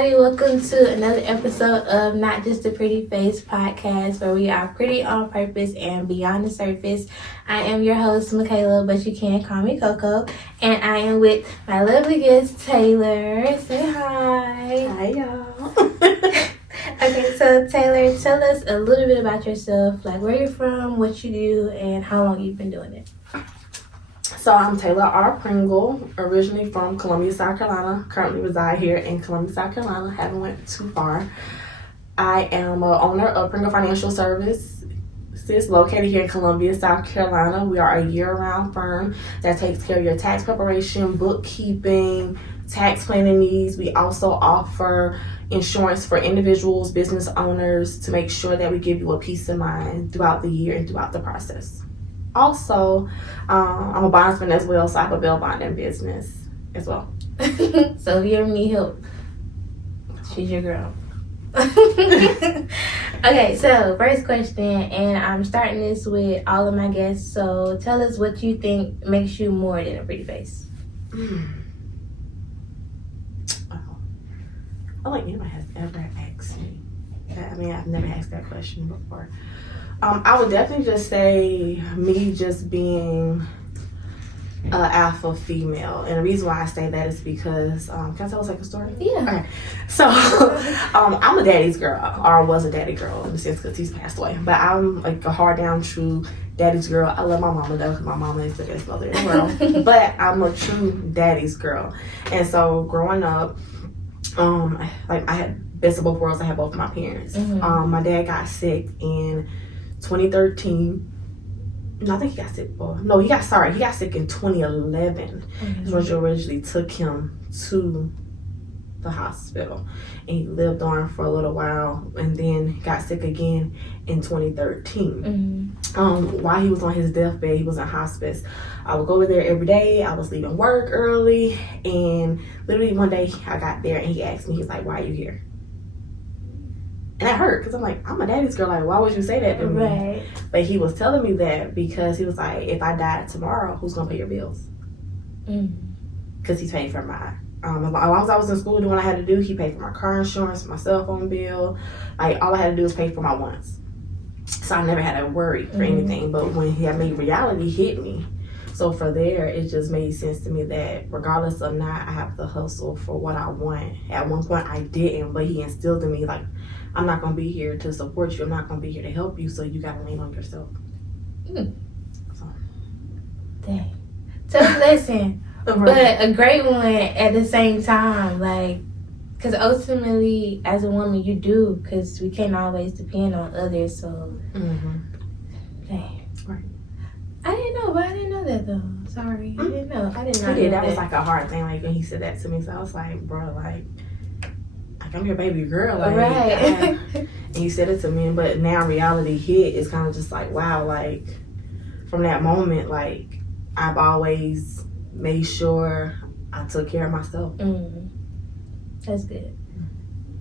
everybody. Welcome to another episode of Not Just a Pretty Face podcast, where we are pretty on purpose and beyond the surface. I am your host, Michaela, but you can call me Coco. And I am with my lovely guest, Taylor. Say hi. Hi, y'all. Okay, so Taylor, tell us a little bit about yourself, like where you're from, what you do, and how long you've been doing it. So I'm Taylor R. Pringle, originally from Columbia, South Carolina. Currently reside here in Columbia, South Carolina. Haven't went too far. I am an owner of Pringle Financial Services, located here in Columbia, South Carolina. We are a year-round firm that takes care of your tax preparation, bookkeeping, tax planning needs. We also offer insurance for individuals, business owners, to make sure that we give you a peace of mind throughout the year and throughout the process. Also, I'm a bondsman as well, so I have a bail bonding business as well. So if you ever need help, she's your girl. Okay, so first question, and I'm starting this with all of my guests. So tell us what you think makes you more than a pretty face. I don't think anybody has ever asked me that. I mean, I've never asked that question before. I would definitely just say me just being an alpha female. And the reason why I say that is because, can I tell us like a story? Yeah. Okay. So, I'm a daddy's girl, or I was a daddy girl in the sense because he's passed away. But I'm like a hard down true daddy's girl. I love my mama though, because my mama is the best mother in the world. But I'm a true daddy's girl. And so growing up, like I had best of both worlds. I had both of my parents. Mm-hmm. My dad got sick in 2013. No, I think he got sick. No, he got sick in 2011. Mm-hmm. Georgia originally took him to the hospital, and he lived on for a little while, and then got sick again in 2013. Mm-hmm. While he was on his deathbed, he was in hospice. I would go over there every day. I was leaving work early, and literally one day I got there, and he asked me, he's like, "Why are you here?" And that hurt, because I'm like, I'm a daddy's girl. Like, why would you say that to me? Right. But he was telling me that because he was like, if I died tomorrow, who's going to pay your bills? Because he's paid for my, as long as I was in school doing what I had to do, he paid for my car insurance, my cell phone bill. Like, all I had to do was pay for my wants. So I never had to worry for anything. But when reality hit me, so for there, it just made sense to me that regardless of not, I have to hustle for what I want. At one point, I didn't, but he instilled in me, like, I'm not going to be here to support you. I'm not going to be here to help you, so you got to lean on yourself. So. Dang. Tough lesson, but a great one at the same time. Like, because ultimately, as a woman, you do, because we can't always depend on others, so. Dang. Right. I didn't know, but I didn't know that, though. Sorry. I didn't know. I did not Yeah, know that was like a hard thing, like, when he said that to me. So I was like, bro, like I'm your baby girl. Like, right. And he said it to me, but now reality hit, it's kind of just like, wow, like, from that moment, like, I've always made sure I took care of myself. That's good.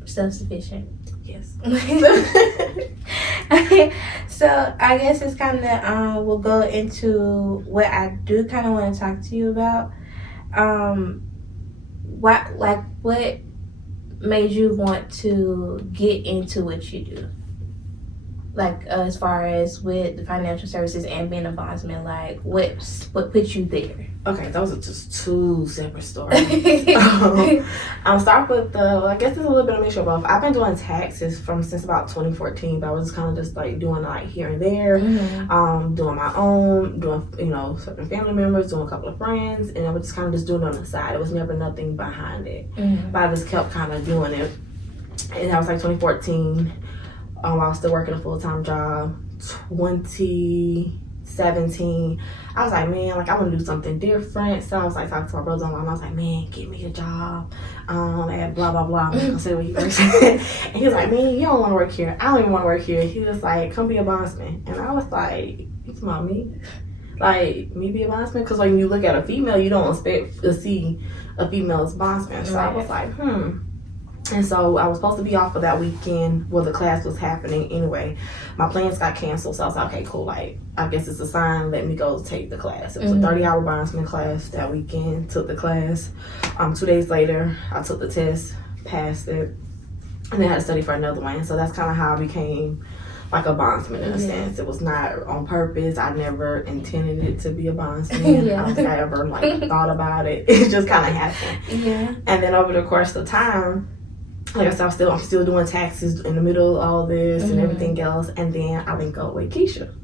Self-sufficient. Yes. Okay, so I guess it's kind of, we'll go into what I do kind of want to talk to you about. What made you want to get into what you do? Like, as far as with the financial services and being a bondsman, like, what put you there? Okay, those are just two separate stories. I'll start with I guess there's a little bit of mixture of both. I've been doing taxes since about 2014, but I was just kind of just like doing like here and there, doing my own, doing, certain family members, doing a couple of friends, and I was just kind of just doing it on the side. It was never nothing behind it, but I just kept kind of doing it. And that was like 2014. I was still working a full-time job. 2017, I was like, man, like, I want to do something different. So I was like talking to my brother-in-law, and I was like, man, get me a job at blah blah blah. I'm not gonna say what he works at. And he was like, man, you don't want to work here. I don't even want to work here. He was like, come be a bondsman. And I was like, you talking about me? Like, me be a bondsman? Because when you look at a female, you don't expect to see a female as bondsman. So I was like, And so I was supposed to be off for that weekend where the class was happening anyway. My plans got canceled, so I was like, okay, cool. Like, I guess it's a sign. Let me go take the class. It was a 30-hour bondsman class that weekend. Took the class. 2 days later, I took the test, passed it, and then I had to study for another one. So that's kind of how I became like a bondsman in a sense. It was not on purpose. I never intended it to be a bondsman. I don't think I ever like thought about it. It just kind of happened. Yeah. And then over the course of time, like I said, I'm still doing taxes in the middle of all this and everything else. And then I linked up with Keisha.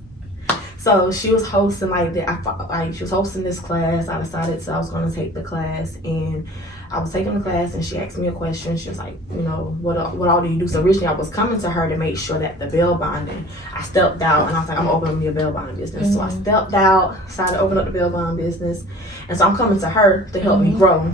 So she was hosting she was hosting this class. I decided I was going to take the class, and I was taking the class, and she asked me a question. She was like, you know, what all do you do? So originally I was coming to her to make sure that the bail bonding, I stepped out and I was like, I'm opening me a bail bonding business. So I stepped out, decided to open up the bail bonding business. And so I'm coming to her to help me grow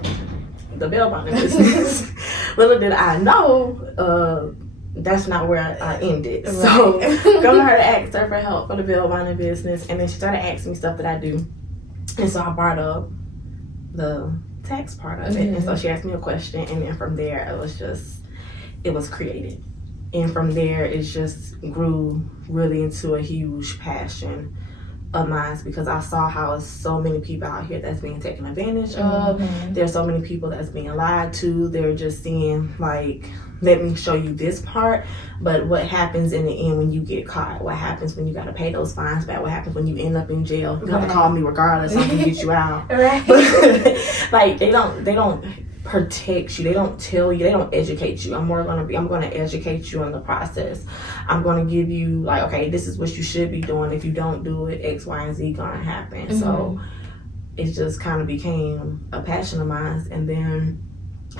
the bail bonding business. Little did I know, that's not where I ended. Right. So come to her to ask her for help for the bail bonding business, and then she started asking me stuff that I do, and so I brought up the tax part of it, and so she asked me a question, and then from there it was created, and from there it just grew really into a huge passion of mine, because I saw how so many people out here that's being taken advantage of. There's so many people that's being lied to. They're just seeing like, let me show you this part, but what happens in the end when you get caught? What happens when you got to pay those fines back? What happens when you end up in jail? You got to call me regardless. I'm gonna get you out. Right. Like they don't protect you. They don't tell you. They don't educate you. I'm going to educate you in the process. I'm going to give you like, okay, this is what you should be doing. If you don't do it, X, Y, and Z gonna happen. So it just kind of became a passion of mine, and then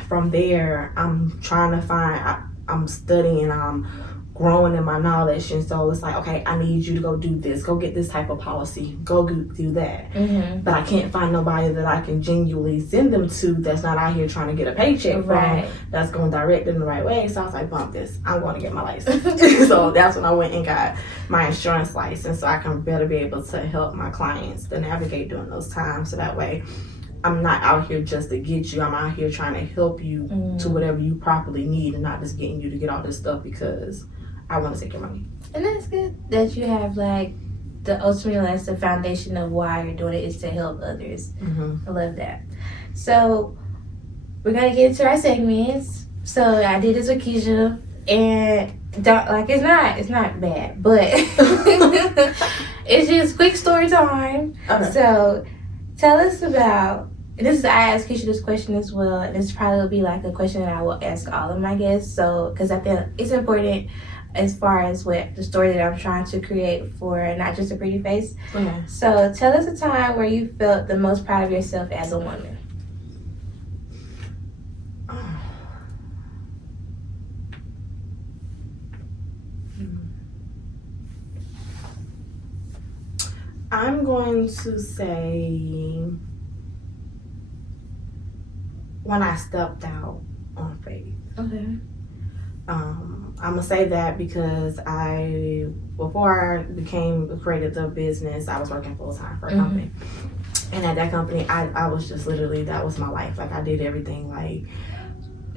from there, I'm trying to I'm studying, I'm growing in my knowledge. And so it's like, okay, I need you to go do this, go get this type of policy, go do that. But I can't find nobody that I can genuinely send them to that's not out here trying to get a paycheck from, that's going to direct them the right way. So I was like, bump this, I'm going to get my license. So that's when I went and got my insurance license, so I can better be able to help my clients to navigate during those times. So that way I'm not out here just to get you. I'm out here trying to help you to whatever you properly need, and not just getting you to get all this stuff because I want to take your money. And that's good that you have like ultimately that's the foundation of why you're doing it, is to help others. I love that. So we're gonna get into our segments. So I did this with Keisha, and it's not bad, but it's just quick story time. Okay. So tell us about. I asked Keisha this question as well, and this probably will be like a question that I will ask all of my guests. So, because I think it's important as far as what the story that I'm trying to create for Not Just a Pretty Face. So, tell us a time where you felt the most proud of yourself as a woman. I'm going to say when I stepped out on faith. Okay. I'm gonna say that because before I created the business, I was working full time for a company, and at that company, I was just literally, that was my life. Like I did everything. Like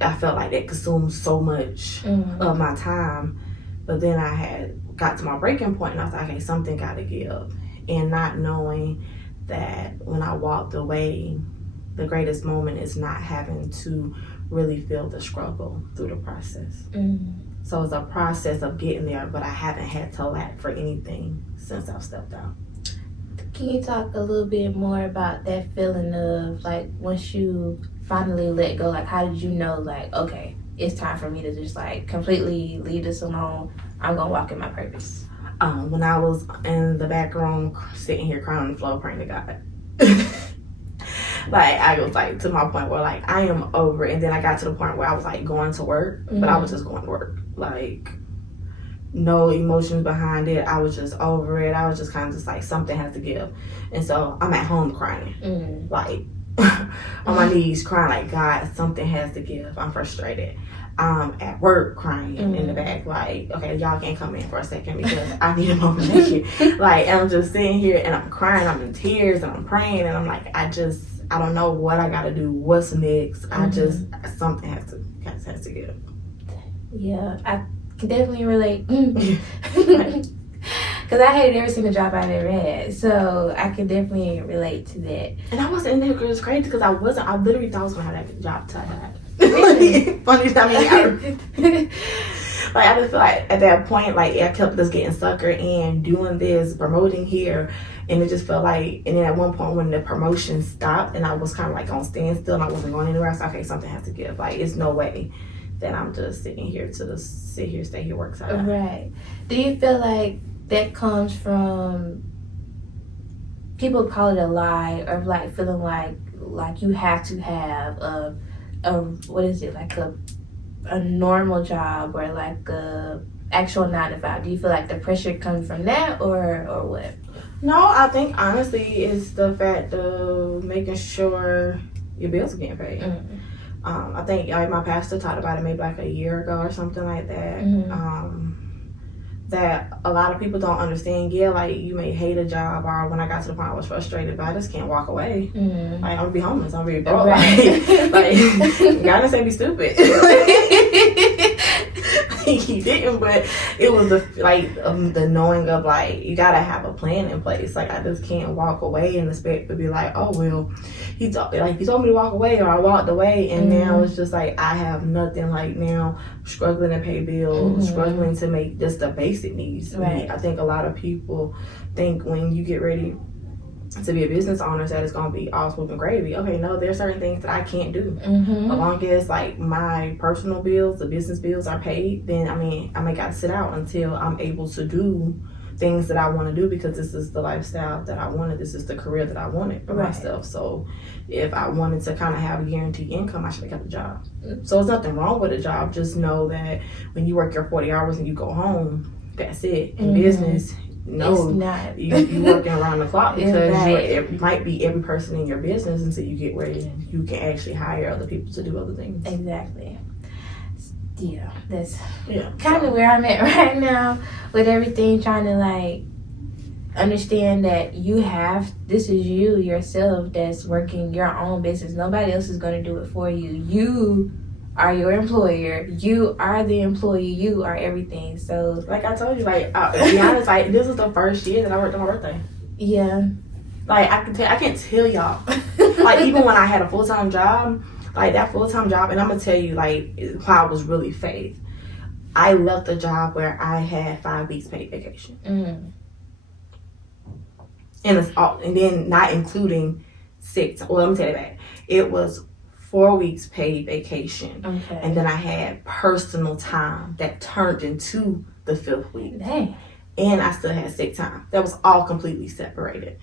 I felt like that consumed so much of my time, but then I had got to my breaking point, and I was like, okay, something got to give, and not knowing that when I walked away, the greatest moment is not having to really feel the struggle through the process. So it's a process of getting there, but I haven't had to lack for anything since I've stepped out. Can you talk a little bit more about that feeling of like once you finally let go, like how did you know like, okay, it's time for me to just like completely leave this alone, I'm gonna walk in my purpose? When I was in the back room sitting here crying on the floor praying to God. Like I was like to my point where like I am over it, and then I got to the point where I was like going to work, but I was just going to work, like no emotions behind it. I was just over it. I was just kind of just like, something has to give, and so I'm at home crying, like on my knees crying like, God, something has to give. I'm frustrated. At work crying in the back, like, okay, y'all can't come in for a second because I need a moment naked. Like, and I'm just sitting here and I'm crying, I'm in tears and I'm praying, and I'm like, I don't know what I gotta do, what's next. I just, something has to give. Yeah, I can definitely relate. Because I hated every single job I ever had. So I can definitely relate to that. And I wasn't in there because it was crazy because I literally thought I was going to have that job till I died. Really? Funny, like, I just feel like at that point, like, I kept just getting suckered in doing this, promoting here. And it just felt like, and then at one point when the promotion stopped and I was kind of like on standstill and I wasn't going anywhere, I said, okay, something has to give. Like, it's no way that I'm just stay here, work side. Right. Do you feel like that comes from, people call it a lie, or like feeling like you have to have a what is it, like a normal job or like a actual 9 to 5? Do you feel like the pressure comes from that or what? No, I think honestly it's the fact of making sure your bills are getting paid. I think like my pastor talked about it maybe like a year ago or something like that. That a lot of people don't understand. Yeah, like you may hate a job, or when I got to the point I was frustrated, but I just can't walk away. Like I'm gonna be homeless, I'm gonna be broke. Right. Like God didn't say be stupid. He didn't, but it was the knowing of like you gotta have a plan in place. Like I just can't walk away and expect to be like, oh well, he told me to walk away, or I walked away, and now it's just like I have nothing. Like now struggling to pay bills, struggling to make just the basic needs. Right. I think a lot of people think when you get ready to be a business owner that it's gonna be all smooth and gravy. Okay, no, there's certain things that I can't do. As long as like my personal bills, the business bills are paid, then I may gotta sit out until I'm able to do things that I want to do, because this is the lifestyle that I wanted. This is the career that I wanted for myself. So if I wanted to kind of have a guaranteed income, I should have kept a job. So there's nothing wrong with a job. Just know that when you work your 40 hours and you go home, that's it. In business, no, you working around the clock, because it might be every person in your business until you get where you can actually hire other people to do other things. Exactly. Yeah, that's kind of where I'm at right now with everything, trying to like understand that this is you yourself that's working your own business. Nobody else is going to do it for you. You are your employer. You are the employee. You are everything. So like I told you, like to be honest, like this is the first year that I worked on my birthday. Yeah. Like I can't tell y'all. Like even when I had a full-time job, like that full-time job, and I'm gonna tell you like why I was really faith. I left a job where I had 5 weeks paid vacation. And it's all, and then not including 6. Well, let me tell you that. It was 4 weeks paid vacation. Okay. And then I had personal time that turned into the 5th week. Dang. And I still had sick time. That was all completely separated.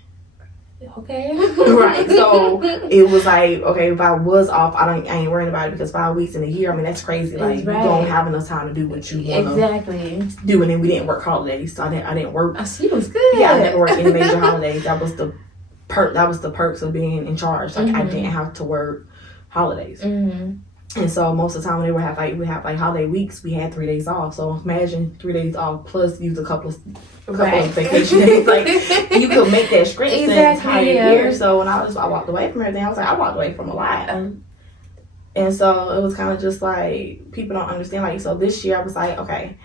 Okay. Right. So it was like, okay, if I was off, I ain't worrying about it, because 5 weeks in a year, I mean, that's crazy. Like you don't have enough time to do what you want to do. And then we didn't work holidays, so I didn't work. I see, it was good. Yeah, I never worked any major holidays. That was the perks of being in charge. Like I didn't have to work holidays. And so most of the time when we have like holiday weeks, we had 3 days off. So imagine 3 days off plus use a couple of vacation days. Like you could make that stretch the entire year. So when I walked away from everything, I was like, I walked away from a lot. And so it was kind of just like, people don't understand. Like, so this year I was like, okay,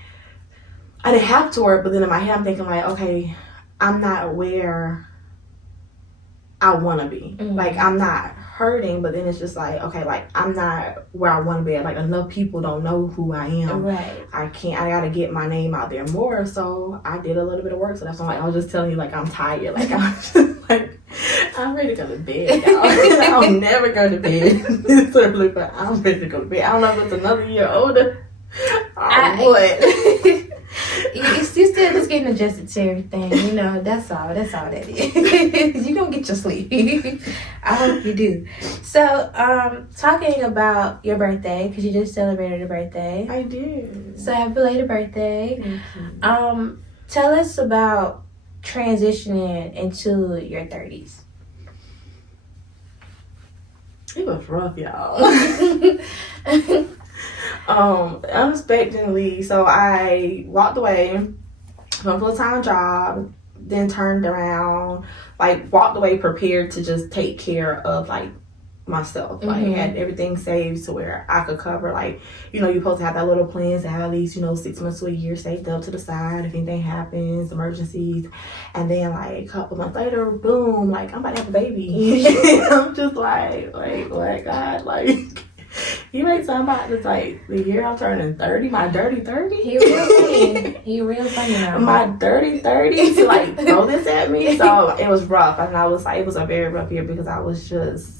I didn't have to work, but then in my head I'm thinking like, okay, I'm not where I want to be. Like I'm not hurting, but then it's just like, okay, like I'm not where I want to be. Like enough people don't know who I am. Right. I gotta get my name out there more. So I did a little bit of work. So that's why I was just telling you, like I'm tired. Like I'm just like, I'm ready to go to bed, y'all. I'll never go to bed this early, but I'm ready to go to bed. I don't know if it's another year older or what. You still just getting adjusted to everything, you know. That's all that is. You gonna get your sleep. I hope you do. So, talking about your birthday, because you just celebrated a birthday. I did. So happy belated birthday. Thank you. Tell us about transitioning into your 30s. It was rough, y'all. Unexpectedly, so I walked away from a full-time job, then turned around, like walked away prepared to just take care of like myself. Like, had everything saved to where I could cover, like, you know, you're supposed to have that little plans to have at least, you know, 6 months to a year saved up to the side if anything happens, emergencies. And then, like, a couple months later, boom, like, I'm about to have a baby. I'm just like, what, God? Like, you ain't talking about this, like, the year I'm turning 30, my dirty 30? He real funny. He real funny now. My dirty 30 to, like, throw this at me. So, it was rough. And I was like, it was a very rough year because I was just,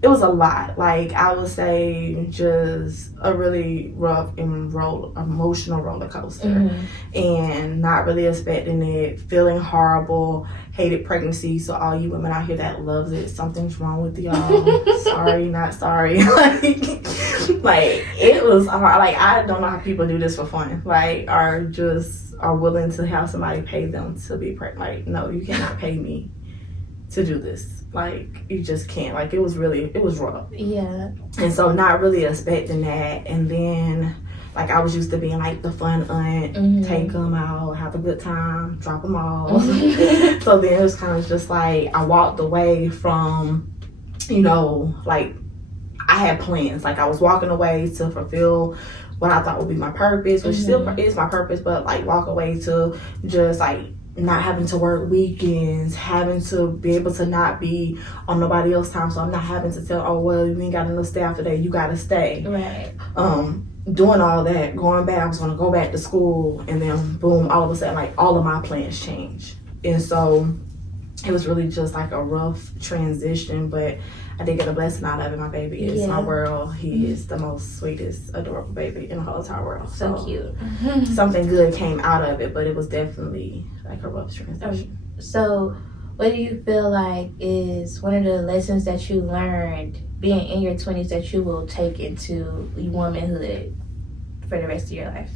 it was a lot. Like, I would say just a really rough and emotional roller coaster. And not really expecting it, feeling horrible, hated pregnancy. So all you women out here that loves it, something's wrong with y'all. Sorry, not sorry. like it was hard. Like, I don't know how people do this for fun. Like, are willing to have somebody pay them to be pregnant. Like, no, you cannot pay me to do this. Like, you just can't. Like, it was rough. Yeah. And so not really expecting that. And then, like, I was used to being like the fun aunt, take them out, have a good time, drop them off. So then it was kind of just like, I walked away from, you know, like, I had plans. Like, I was walking away to fulfill what I thought would be my purpose, which still is my purpose, but like, walk away to just like, not having to work weekends, having to be able to not be on nobody else's time. So I'm not having to tell, oh, well, you ain't got enough staff today, you gotta stay. Right. Doing all that, going back, I was gonna go back to school, and then boom, all of a sudden, like, all of my plans changed. And so it was really just like a rough transition, but I did get a blessing out of it. My baby is my world. He is the most sweetest, adorable baby in the whole entire world. So cute. Something good came out of it, but it was definitely like a rough transition. So what do you feel like is one of the lessons that you learned being in your 20s that you will take into womanhood for the rest of your life?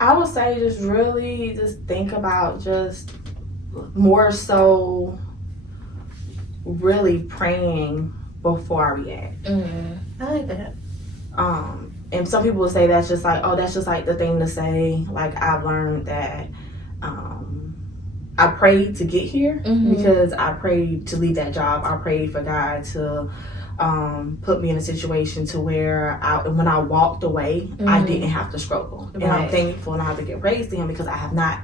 I would say just really just think about just more so really praying before I react. I like that. And some people would say that's just like, oh, that's just like the thing to say. Like, I've learned that I prayed to get here because I prayed to leave that job. I prayed for God to put me in a situation to where when I walked away, I didn't have to struggle. And I'm thankful and I have to give praise to him because I have not,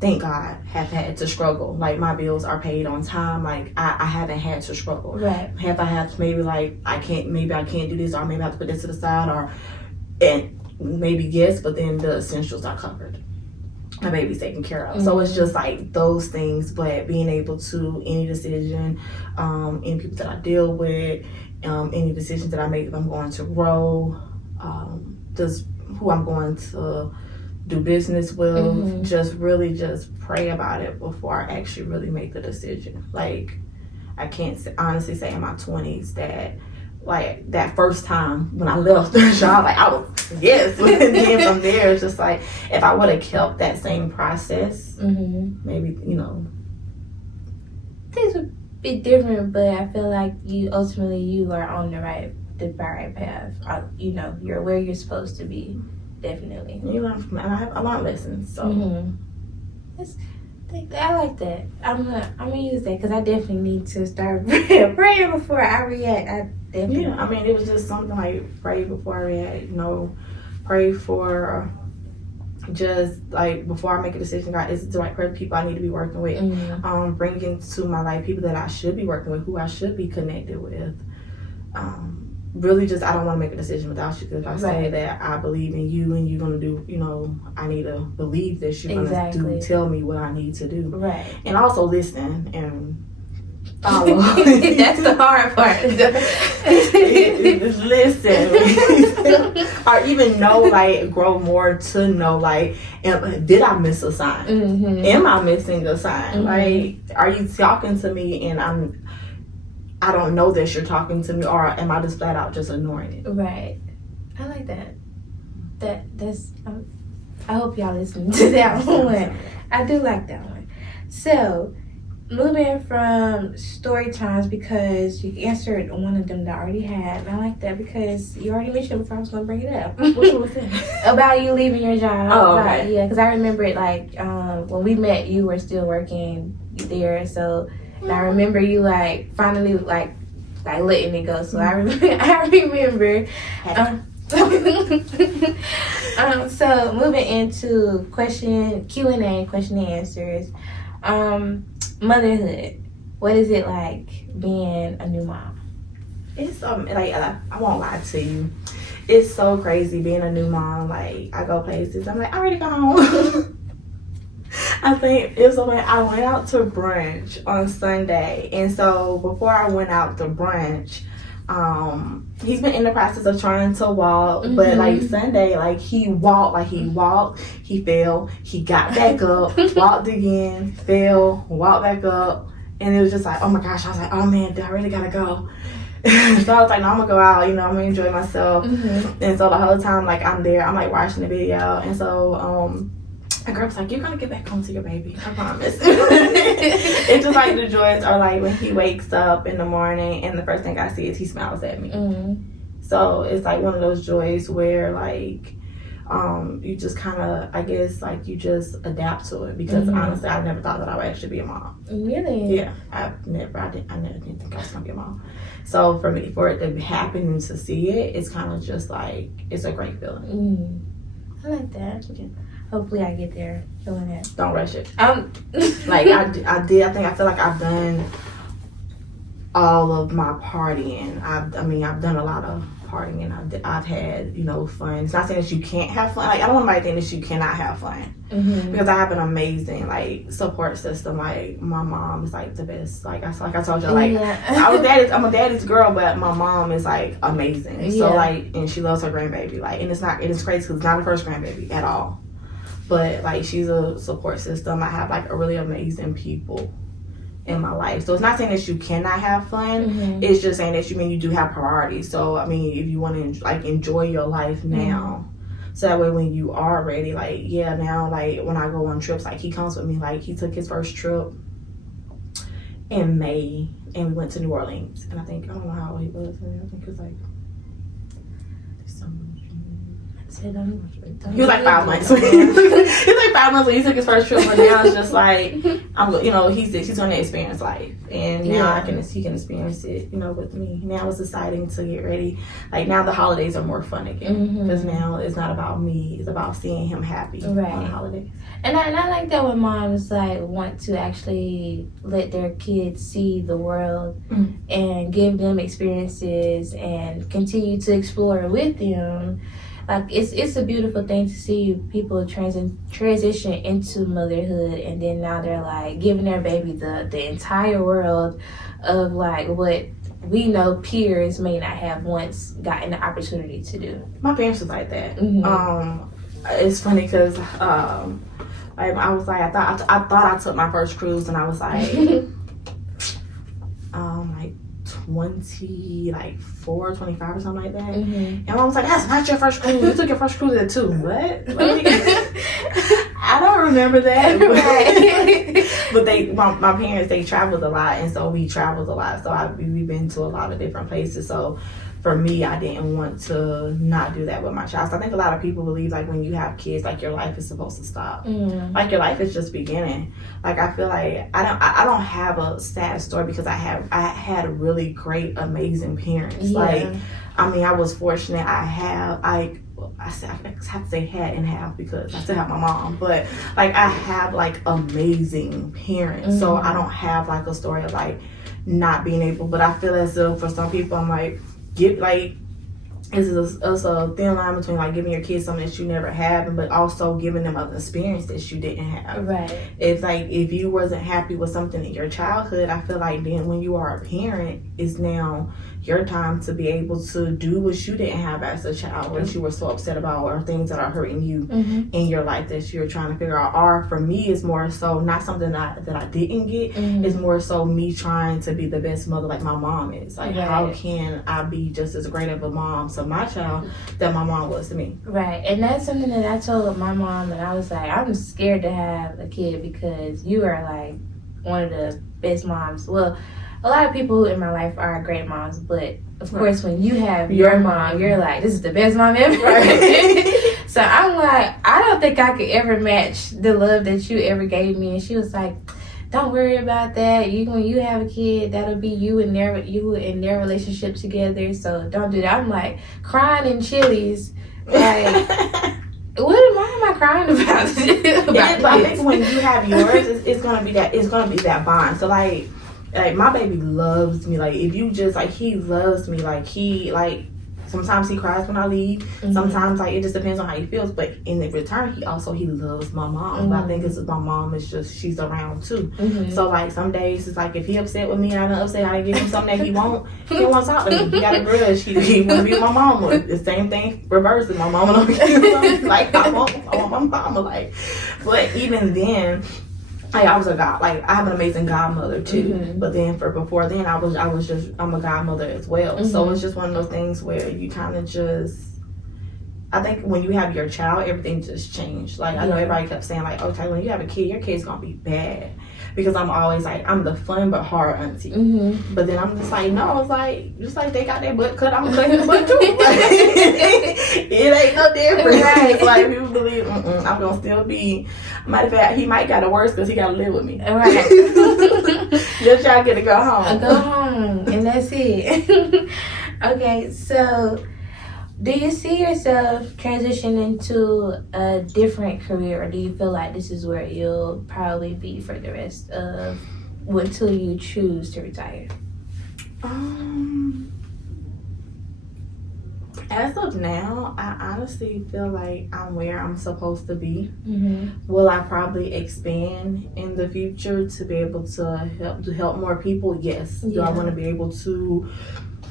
thank God, have had to struggle. Like, my bills are paid on time. Like, I haven't had to struggle. Right. Have I had to maybe like, I can't do this, or maybe I have to put this to the side, and maybe yes, but then the essentials are covered. My baby's taken care of. So it's just like those things, but being able to, any decision, any people that I deal with, any decisions that I make, if I'm going to grow, just who I'm going to do business with, just really just pray about it before I actually really make the decision. Like, I can't honestly say in my 20s that, like, that first time when I left the job, like, I was, yes. And then from there, it's just like, if I would have kept that same process, maybe, you know, things would be different, but I feel like you are on the right path. You know, you're where you're supposed to be. Definitely. You learn from that. I learned lessons. So I like that. I'm gonna use that because I definitely need to start praying before I react. I definitely. Yeah, I mean, it was just something like pray before I react. You know, pray for just like before I make a decision. God, is it the right people I need to be working with? Bring into my life people that I should be working with, who I should be connected with. Really just, I don't want to make a decision without you, because if I say that I believe in you and you're going to do, you know, I need to believe that you're going to tell me what I need to do. Right. And also listen and follow. That's the hard part. Listen. Or even know, like, grow more to know, like, did I miss a sign? Am I missing a sign? Like, are you talking to me and I don't know that you're talking to me, or am I just flat out just ignoring it? Right. I like that. That's. I hope y'all listen to that one. I do like that one. So, moving from story times, because you answered one of them that I already had, and I like that because you already mentioned it before I was going to bring it up. Which one was that? About you leaving your job. Oh, okay. Yeah, because I remember it like when we met, you were still working there, so and I remember you like finally like letting it go. So I remember. So moving into Q&A, question and answers. Motherhood. What is it like being a new mom? It's like I won't lie to you. It's so crazy being a new mom. Like I go places, I'm like, I already go home. I think it was when I went out to brunch on Sunday, and so before I went out to brunch, he's been in the process of trying to walk, but like Sunday, like he walked, he fell, he got back up, walked again, fell, walked back up, and it was just like, oh my gosh, I was like, oh man, I really gotta go. So I was like, no, I'm gonna go out, I'm gonna enjoy myself. And so the whole time, like I'm there, I'm like watching the video, and so my girl was like, you're gonna get back home to your baby, I promise. It's just like the joys are like when he wakes up in the morning and the first thing I see is he smiles at me. So it's like one of those joys where like you just kind of, I guess, like you just adapt to it, because honestly I never thought that I would actually be a mom. Really? Yeah, I never didn't think I was gonna be a mom. So for it to happen and to see it, it's kind of just like, it's a great feeling. I like that. Hopefully I get there feeling it. Don't rush it. Like I feel like I've done all of my partying. I've done a lot of partying, and I've had, fun. It's not saying that you can't have fun. Like I don't want anybody to think that you cannot have fun, because I have an amazing like support system. Like my mom is like the best. Like I told you, like I'm a daddy's girl, but my mom is like amazing. So like, and she loves her grandbaby. Like, and it's crazy because it's not her first grandbaby at all. But like she's a support system. I have like a really amazing people in my life. So it's not saying that you cannot have fun. It's just saying that you do have priorities. So I mean, if you want to like enjoy your life now, so that way when you are ready, like now like when I go on trips, like he comes with me. Like he took his first trip in May, and we went to New Orleans. And I don't know how old he was. I think it was like December. He was like 5 months. He was like 5 months when he took his first trip, but now it's just like he's going to experience life, and now he can experience it, with me. Now it's deciding to get ready. Like now the holidays are more fun again, because now it's not about me; it's about seeing him happy on the holidays. And I like that when moms like want to actually let their kids see the world and give them experiences and continue to explore with them. Like it's a beautiful thing to see people transition into motherhood, and then now they're like giving their baby the entire world of like what we know peers may not have once gotten the opportunity to do. My parents was like that. It's funny because I was like, I thought I took my first cruise, and I was like like 24, 25 or something like that. And mom was like, that's not your first cruise. You took your first cruise at 2. What? I don't remember that. But my parents, they traveled a lot, and so we traveled a lot. So we've been to a lot of different places. So for me, I didn't want to not do that with my child. So I think a lot of people believe like when you have kids, like your life is supposed to stop. Like your life is just beginning. Like I feel like I don't have a sad story, because I had really great, amazing parents. Like I was fortunate. I have to say had and have, because I still have my mom, but like I have like amazing parents. So I don't have like a story of like not being able, but I feel as though for some people I'm like, it's a thin line between like giving your kids something that you never had, but also giving them an experience that you didn't have. It's like if you wasn't happy with something in your childhood, I feel like then when you are a parent, it's now your time to be able to do what you didn't have as a child, what you were so upset about, or things that are hurting you in your life that you're trying to figure out. Or for me, it's more so not something that I didn't get. It's more so me trying to be the best mother like my mom is. Like how can I be just as great of a mom to my child that my mom was to me? And that's something that I told my mom, and I was like, I'm scared to have a kid because you are like one of the best moms. Well, a lot of people in my life are great moms, but of course, when you have your mom, you're like, this is the best mom ever. Right. So I'm like, I don't think I could ever match the love that you ever gave me. And she was like, don't worry about that. When you have a kid, that'll be you and their relationship together. So don't do that. I'm like crying in Chili's. Like, why am I crying about? I think when you have yours, it's gonna be that bond. So like my baby loves me. Like if you just like, he loves me. Like sometimes he cries when I leave. Mm-hmm. Sometimes like it just depends on how he feels. But in the return, he loves my mom. Mm-hmm. But I think it's my mom is just, she's around too. Mm-hmm. So like some days it's like if he upset with me and I done upset, I give him something that he don't want to talk to me. He got a grudge. He want to be with my mama. The same thing reverses. My mama don't get something. Like I want my mama. Like, but even then. Like I was I have an amazing godmother too. Mm-hmm. But then before then I'm a godmother as well. Mm-hmm. So it's just one of those things where you kind of just, I think when you have your child, everything just changed. Like I know everybody kept saying like, okay, when you have a kid, your kid's gonna be bad. Because I'm always like, I'm the fun but hard auntie. Mm-hmm. But then I'm just like, no, it's like, just like they got their butt cut, I'm gonna cut his butt too. Like, it ain't no difference. Right. It's like people believe, I'm gonna still be. Matter of fact, he might got it worse because he gotta live with me. Right. Just y'all get to go home. Go home, and that's it. Okay, so do you see yourself transitioning to a different career, or do you feel like this is where you'll probably be for the rest of until you choose to retire? As of now, I honestly feel like I'm where I'm supposed to be. Mm-hmm. Will I probably expand in the future to be able to help more people? Yes. Yeah. Do I want to be able to?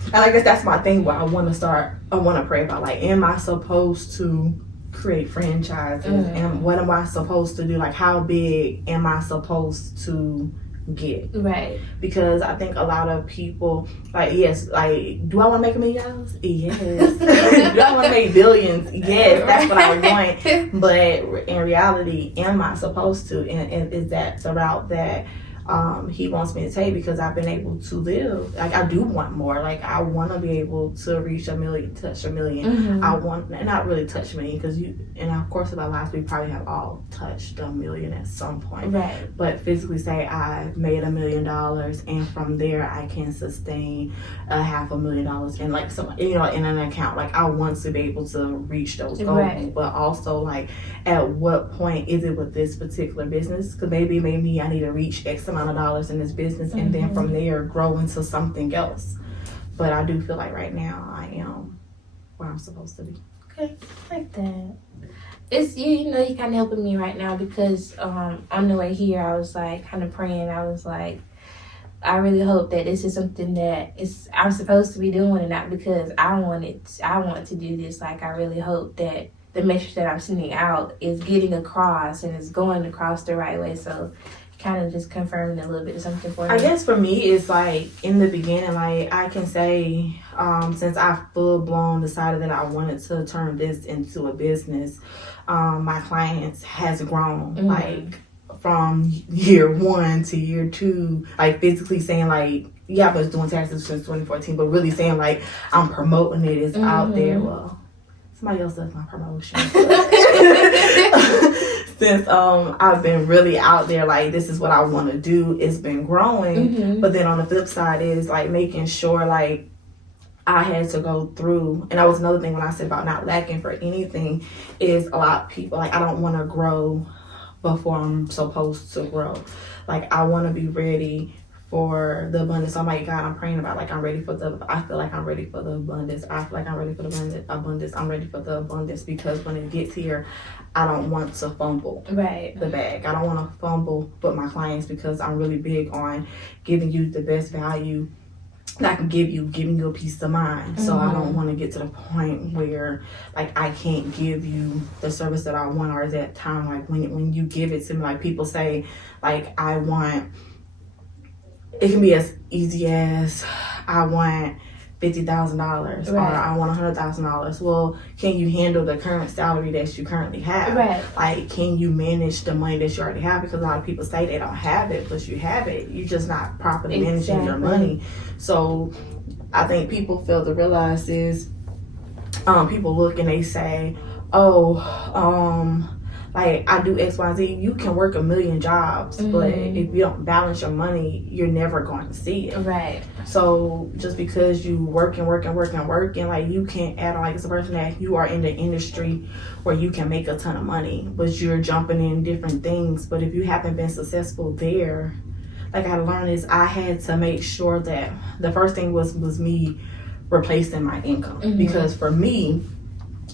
And I guess that's my thing where I want to pray about, like, am I supposed to create franchises? Mm-hmm. And what am I supposed to do? Like, how big am I supposed to get? Right. Because I think a lot of people, like, yes, like, do I want to make $1 million? Yes. Do I want to make billions? Yes, that's what I want. But in reality, am I supposed to? And is that the route that he wants me to take? Because I've been able to live. Like, I do want more. Like, I want to be able to reach $1 million, touch $1 million. Mm-hmm. I want, not really touch $1 million, because in our course of our lives, we probably have all touched $1 million at some point. Right. But physically say I've made $1 million, and from there I can sustain $500,000 in, like, some, in an account. Like, I want to be able to reach those goals. Right. But also, like, at what point is it with this particular business? Because maybe I need to reach X amount of dollars in this business, and then from there grow into something else. But I do feel like right now I am where I'm supposed to be. Okay, like that. It's you kind of helping me right now, because on the way here I was like kind of praying. I was like, I really hope that this is something that I'm supposed to be doing, and not because I want to do this. Like, I really hope that the message that I'm sending out is getting across and is going across the right way. So kind of just confirming a little bit of something for me. I guess for me, it's like in the beginning, like I can say, since I full blown decided that I wanted to turn this into a business, my clients has grown. Mm-hmm. Like from year 1 to year 2, like physically saying like, yeah, I was doing taxes since 2014, but really saying like I'm promoting it, it's out there. Well, somebody else does my promotion. Since I've been really out there, like, this is what I want to do, it's been growing. Mm-hmm. But then on the flip side is like making sure, like, I had to go through, and that was another thing when I said about not lacking for anything, is a lot of people, like, I don't want to grow before I'm supposed to grow. Like, I want to be ready for the abundance. I'm like, God, I'm praying about, like, I feel like I'm ready for the abundance. I feel like I'm ready for the abundance. I'm ready for the abundance, because when it gets here, I don't want to fumble the bag. I don't want to fumble with my clients, because I'm really big on giving you the best value that I can give you, giving you a peace of mind. Mm-hmm. So I don't want to get to the point where, like, I can't give you the service that I want, or that time, like, when you give it to me, like, people say, like, I want, it can be as easy as I want $50,000 or Right. I want $100,000. Well, can you handle the current salary that you currently have? Right. Like, can you manage the money that you already have? Because a lot of people say they don't have it, but you have it. You're just not properly managing your money. So I think people fail to realize is people look and they say, like, I do X, Y, Z. You can work a million jobs, but if you don't balance your money, you're never going to see it. Right. So just because you working, like, you can't add on, like, it's a person that you are in the industry where you can make a ton of money, but you're jumping in different things. But if you haven't been successful there, like, I learned is I had to make sure that the first thing was me replacing my income. Because for me,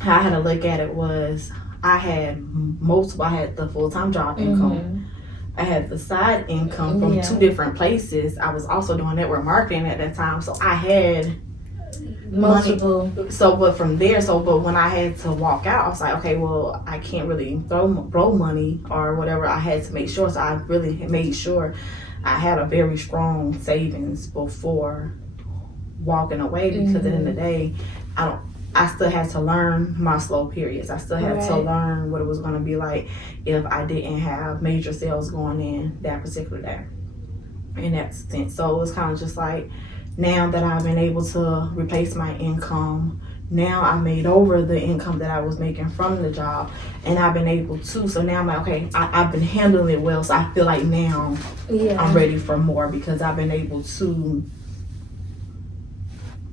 how I had to look at it was I had the full-time job income. I had the side income from two different places. I was also doing network marketing at that time. So I had multiple money. So, but from there, but when I had to walk out, I was like, okay, well, I can't really throw money or whatever. I had to make sure. So I really made sure I had a very strong savings before walking away, because at the end of the day, I still had to learn my slow periods. I still had to learn what it was going to be like if I didn't have major sales going in that particular day. In that sense. So it was kind of just like, now that I've been able to replace my income, now I made over the income that I was making from the job, and I've been able to. So now I'm like, okay, I've been handling it well. So I feel like now I'm ready for more, because I've been able to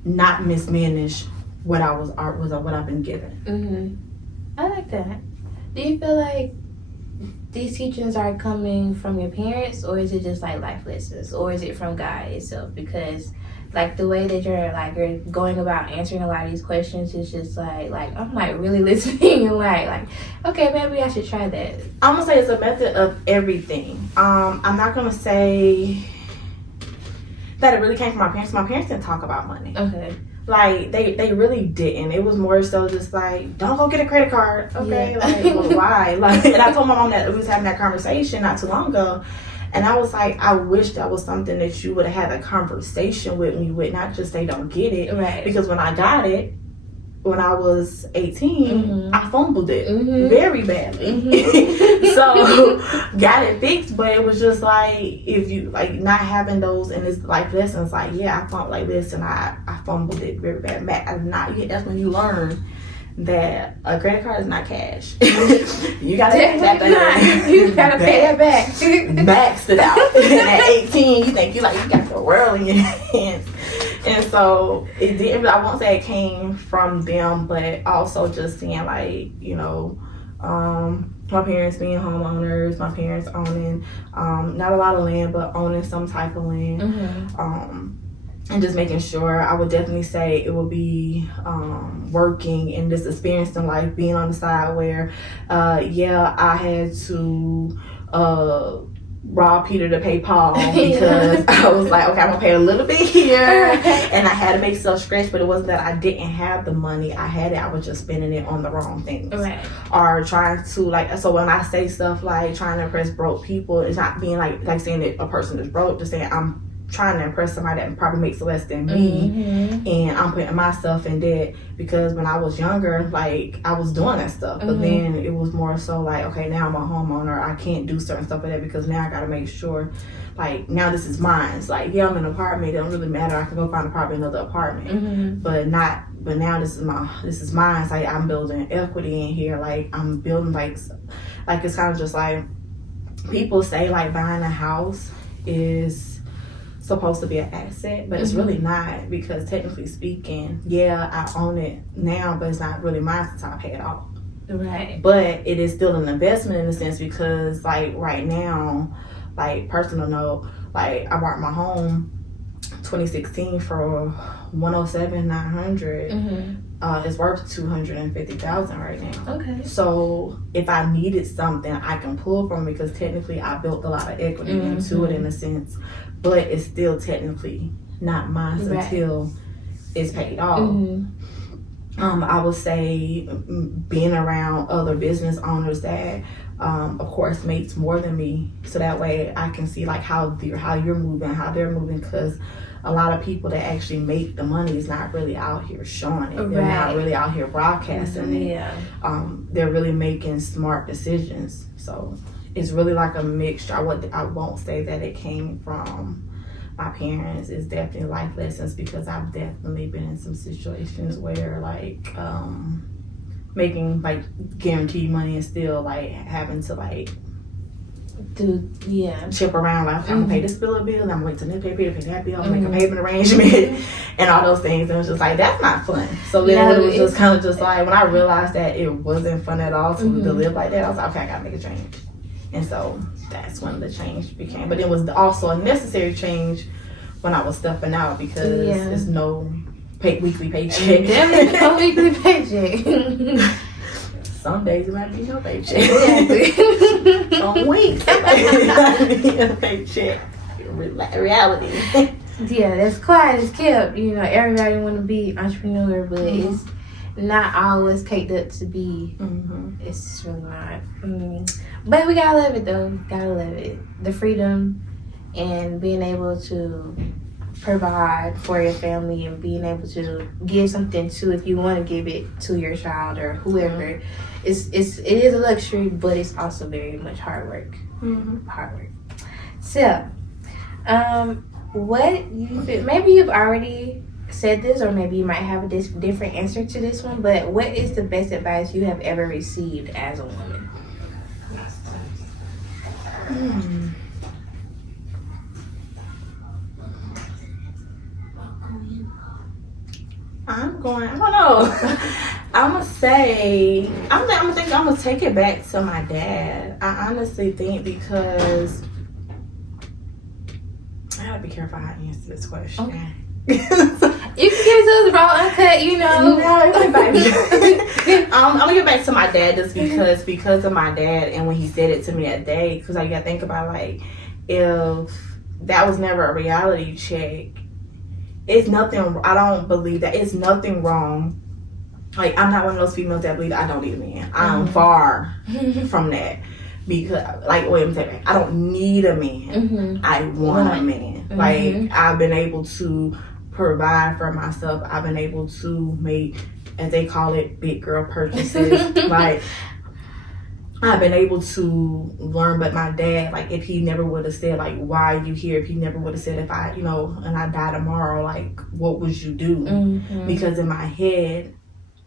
not mismanage what I've been given. I like that. Do you feel like these teachings are coming from your parents, or is it just like life lessons, or is it from God itself? Because like the way that you're going about answering a lot of these questions is just like I'm like really listening and like okay, maybe I should try that. I'm gonna say it's a method of everything. I'm not gonna say that it really came from my parents. My parents didn't talk about money. Okay. Like, they really didn't. It was more so just like, don't go get a credit card. Okay, like, well, why? Like, and I told my mom that we was having that conversation not too long ago. And I was like, I wish that was something that you would have had a conversation with me with, not just say don't get it. Right. Because when I got it, when I was 18, I fumbled it very badly. So got it fixed, but it was just like, if you like not having those and it's like lessons, like, yeah, I fumbled like this and I fumbled it very bad. That's when you learn that a credit card is not cash. You gotta pay that back. You gotta pay that back. Maxed it out. And at 18, you think you got the world in your hands. And so it didn't. I won't say it came from them, but also just seeing like, my parents being homeowners, my parents owning not a lot of land, but owning some type of land. And just making sure. I would definitely say it would be working and just experiencing life, being on the side where I had to rob Peter to pay Paul, because I was like, okay, I'm gonna pay a little bit here, and I had to make stuff stretch. But it wasn't that I didn't have the money. I had it. I was just spending it on the wrong things, or trying to so when I say stuff like trying to impress broke people, it's not being like saying that a person is broke, just saying I'm trying to impress somebody that probably makes less than me, and I'm putting myself in debt, because when I was younger, like, I was doing that stuff, but then it was more so like, okay, now I'm a homeowner, I can't do certain stuff like that, because now I gotta make sure, like, now this is mine. It's like, yeah, I'm in an apartment, it don't really matter, I can go find another apartment, but now this is mine. It's like, I'm building equity in here, like, I'm building like it's kind of just like, people say like buying a house is supposed to be an asset, but it's really not, because technically speaking, I own it now, but it's not really mine since I pay it off. Right. But it is still an investment in a sense, because like right now, like, personal note, like, I bought my home 2016 for $107,900. It's worth $250,000 right now. Okay. So if I needed something, I can pull from it, because technically I built a lot of equity into it in a sense, but it's still technically not mine until it's paid off. I would say being around other business owners that of course, makes more than me. So that way I can see like how you're moving, how they're moving, because a lot of people that actually make the money is not really out here showing it. They're not really out here broadcasting it. Yeah. They're really making smart decisions. So it's really like a mixture. I won't say that it came from my parents. It's definitely life lessons, because I've definitely been in some situations where like making like guaranteed money and still like having to like chip around, like I'm gonna pay this bill, I'm gonna wait till next pay to pay that bill, make a payment arrangement and all those things. And it was just like, that's not fun. So then it was just kind of just like, when I realized that it wasn't fun at all to live like that, I was like, okay, I gotta make a change. And so that's when the change became. But it was also a necessary change when I was stepping out, because there's no weekly paycheck. Definitely no weekly paycheck. Some days it might be no paycheck. Exactly. Some weeks it might be a paycheck. Reality. Yeah, that's quiet as kept. You know, everybody want to be entrepreneur, but it's not always caked up to be. It's really not. But we gotta love it though. Gotta love it. The freedom and being able to provide for your family and being able to give something to, if you want to give it to your child or whoever, it is a luxury, but it's also very much hard work. Hard work. So, what you feel, maybe you've already said this, or maybe you might have a different answer to this one, but what is the best advice you have ever received as a woman? I don't know. I'm gonna take it back to my dad. I honestly think, because I gotta be careful how I answer this question. Okay. You can give it to us raw, uncut, you know. I'm gonna get back to my dad just because of my dad, and when he said it to me that day, because you gotta think about, like, if that was never a reality check, it's nothing. I don't believe that it's nothing wrong. Like, I'm not one of those females that believe I don't need a man. I'm far from that, because, like, wait a minute, I don't need a man. I want a man. Like, I've been able to provide for myself. I've been able to make, as they call it, big girl purchases. Like, I've been able to learn. But my dad, like, if he never would have said, like, why are you here? If he never would have said, if I, and I die tomorrow, like, what would you do? Because in my head,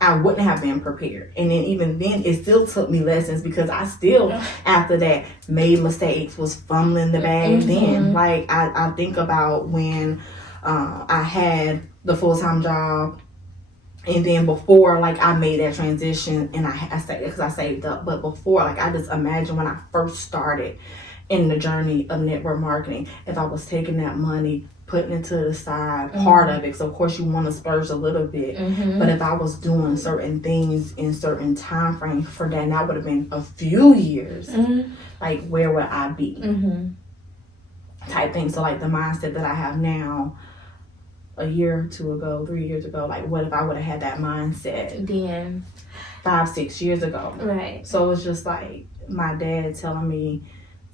I wouldn't have been prepared. And then even then, it still took me lessons, because I still, after that, made mistakes, was fumbling the bag then. Like, I think about when I had the full-time job, and then before, like, I made that transition, and I saved up. But before, like, I just imagine when I first started in the journey of network marketing, if I was taking that money, putting it to the side, part of it. So of course you want to splurge a little bit, but if I was doing certain things in certain time frames for that, and that would have been a few years, like, where would I be? Type thing. So, like, the mindset that I have now, a year or two ago, 3 years ago, like, what if I would have had that mindset then 5-6 years ago? Right. So it's just like my dad telling me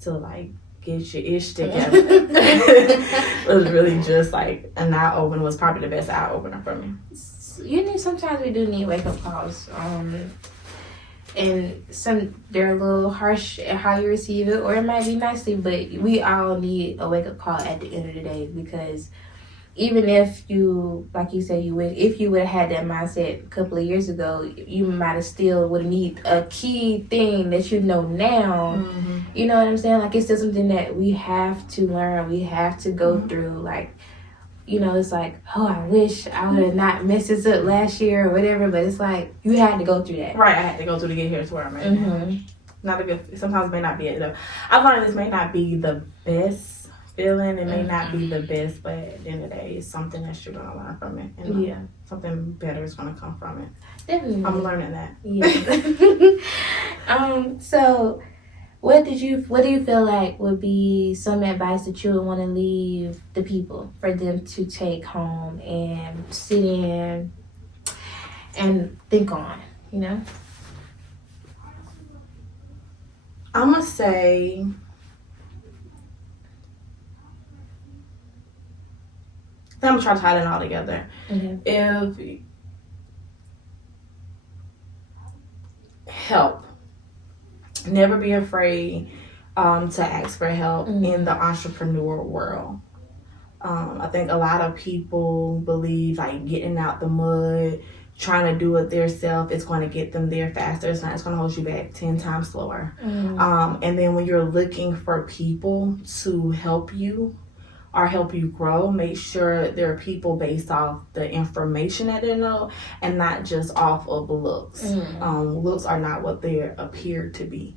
to, like, get your ish together. It was really just like an eye opener. Was probably the best eye opener for me. Sometimes we do need wake up calls. And they're a little harsh at how you receive it, or it might be nicely, but we all need a wake up call at the end of the day, because even if you, like you said, if you would have had that mindset a couple of years ago, you might have still would need a key thing that you know now. You know what I'm saying? Like, it's still something that we have to learn. We have to go through. Like, it's like, oh, I wish I would have not messed this up last year or whatever. But it's like, you had to go through that. Right, I had to go through to get here to where I'm at. Not a good. Sometimes it may not be it. I've learned this may not be the best feeling, it may not be the best, but at the end of the day, it's something that you're gonna learn from it, and something better is gonna come from it. Definitely, I'm learning that. So, what do you feel like would be some advice that you would want to leave the people for them to take home and sit in and think on? I'm gonna say I'm gonna try to tie it all together. If help, never be afraid to ask for help in the entrepreneur world. I think a lot of people believe like getting out the mud, trying to do it themselves, is going to get them there faster. It's not. It's going to hold you back 10 times slower. And then when you're looking for people to help you or help you grow, make sure there are people based off the information that they know and not just off of looks. Looks are not what they appear to be.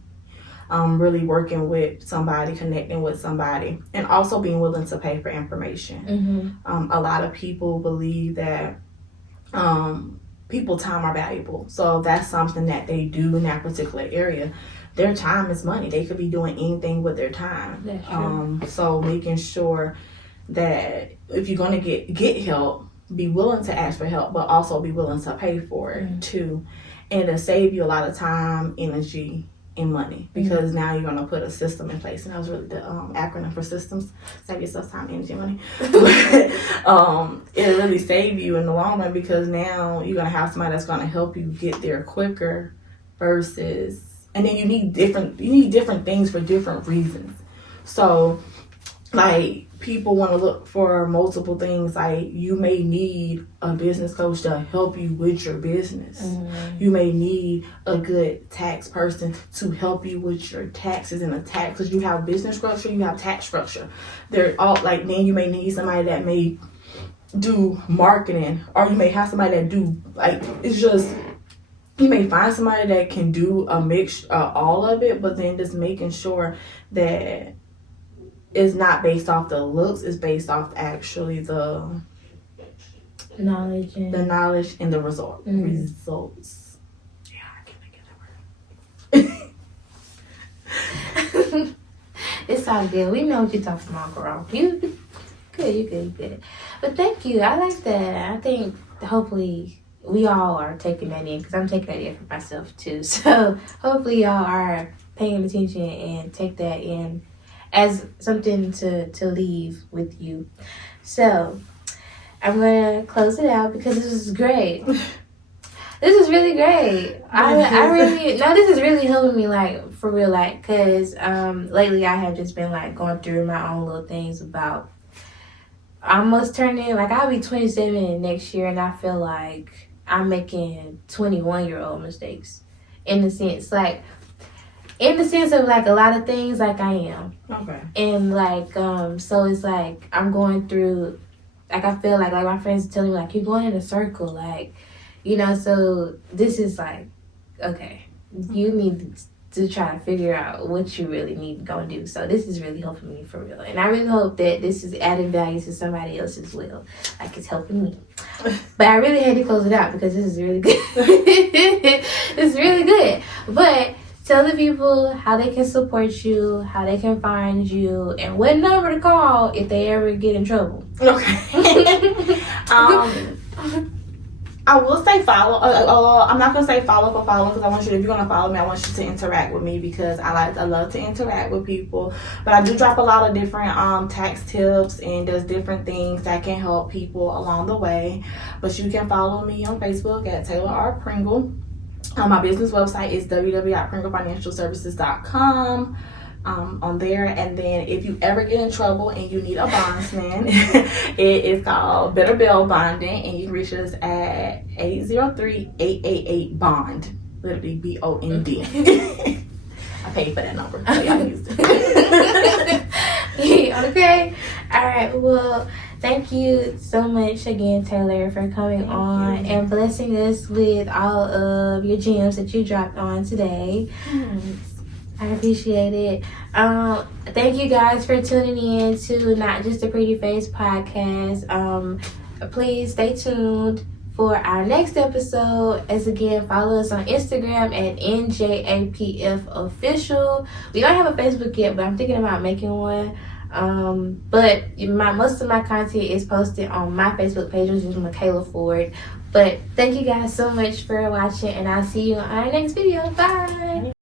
Really working with somebody, connecting with somebody, and also being willing to pay for information. A lot of people believe that people's time are valuable. So that's something that they do in that particular area. Their time is money. They could be doing anything with their time. That's true. So making sure that if you're going to get help, be willing to ask for help, but also be willing to pay for it too. And it'll save you a lot of time, energy, and money, because now you're going to put a system in place. And that was really the acronym for systems. Save yourself time, energy, and money. It'll really save you in the long run, because now you're going to have somebody that's going to help you get there quicker versus, and then you need different things for different reasons. So like people want to look for multiple things. Like you may need a business coach to help you with your business. You may need a good tax person to help you with your taxes and the taxes. You have business structure, you have tax structure. They're all like, then you may need somebody that may do marketing, or you may have somebody that do like, it's just, you may find somebody that can do a mix, all of it, but then just making sure that it's not based off the looks, it's based off actually the knowledge and the results. Yeah, I can't get that word. It's all good. We know what you're talking about, girl. You good. But thank you. I like that. I think hopefully we all are taking that in, because I'm taking that in for myself too. So hopefully y'all are paying attention and take that in as something to leave with you. So I'm gonna close it out because this is great. This is really great. This is really helping me, like, for real, like, because lately I have just been, like, going through my own little things about almost turning, like, I'll be 27 next year, and I feel like I'm making 21-year-old mistakes in the sense of, like, a lot of things, like, I am. Okay. And, like, so it's, like, I'm going through, like, I feel like my friends are telling me, like, you're going in a circle, like, you know, so this is, like, okay, you need to try to figure out what you really need to go and do. So this is really helping me for real. And I really hope that this is adding value to somebody else as well. Like, it's helping me. But I really had to close it out because this is really good. It's really good. But tell the people how they can support you, how they can find you, and what number to call if they ever get in trouble. Okay. I will say follow. I'm not gonna say follow for follow, because I want you, if you're gonna follow me, I want you to interact with me, because I love to interact with people. But I do drop a lot of different tax tips, and there's different things that can help people along the way. But you can follow me on Facebook at Taylor R. Pringle. My business website is www.pringlefinancialservices.com. On there, and then if you ever get in trouble and you need a bondsman, it is called Better Bail Bonding, and you can reach us at 803-888-BOND, literally BOND. I paid for that number, so y'all use it. Okay, all right, well, thank you so much again, Taylor, for coming on and blessing us with all of your gems that you dropped on today. I appreciate it. Thank you guys for tuning in to Not Just a Pretty Face podcast. Please stay tuned for our next episode. As again, follow us on Instagram at NJAPF Official. We don't have a Facebook yet, but I'm thinking about making one. But most of my content is posted on my Facebook page, which is Michaela Ford. But thank you guys so much for watching, and I'll see you on our next video. Bye.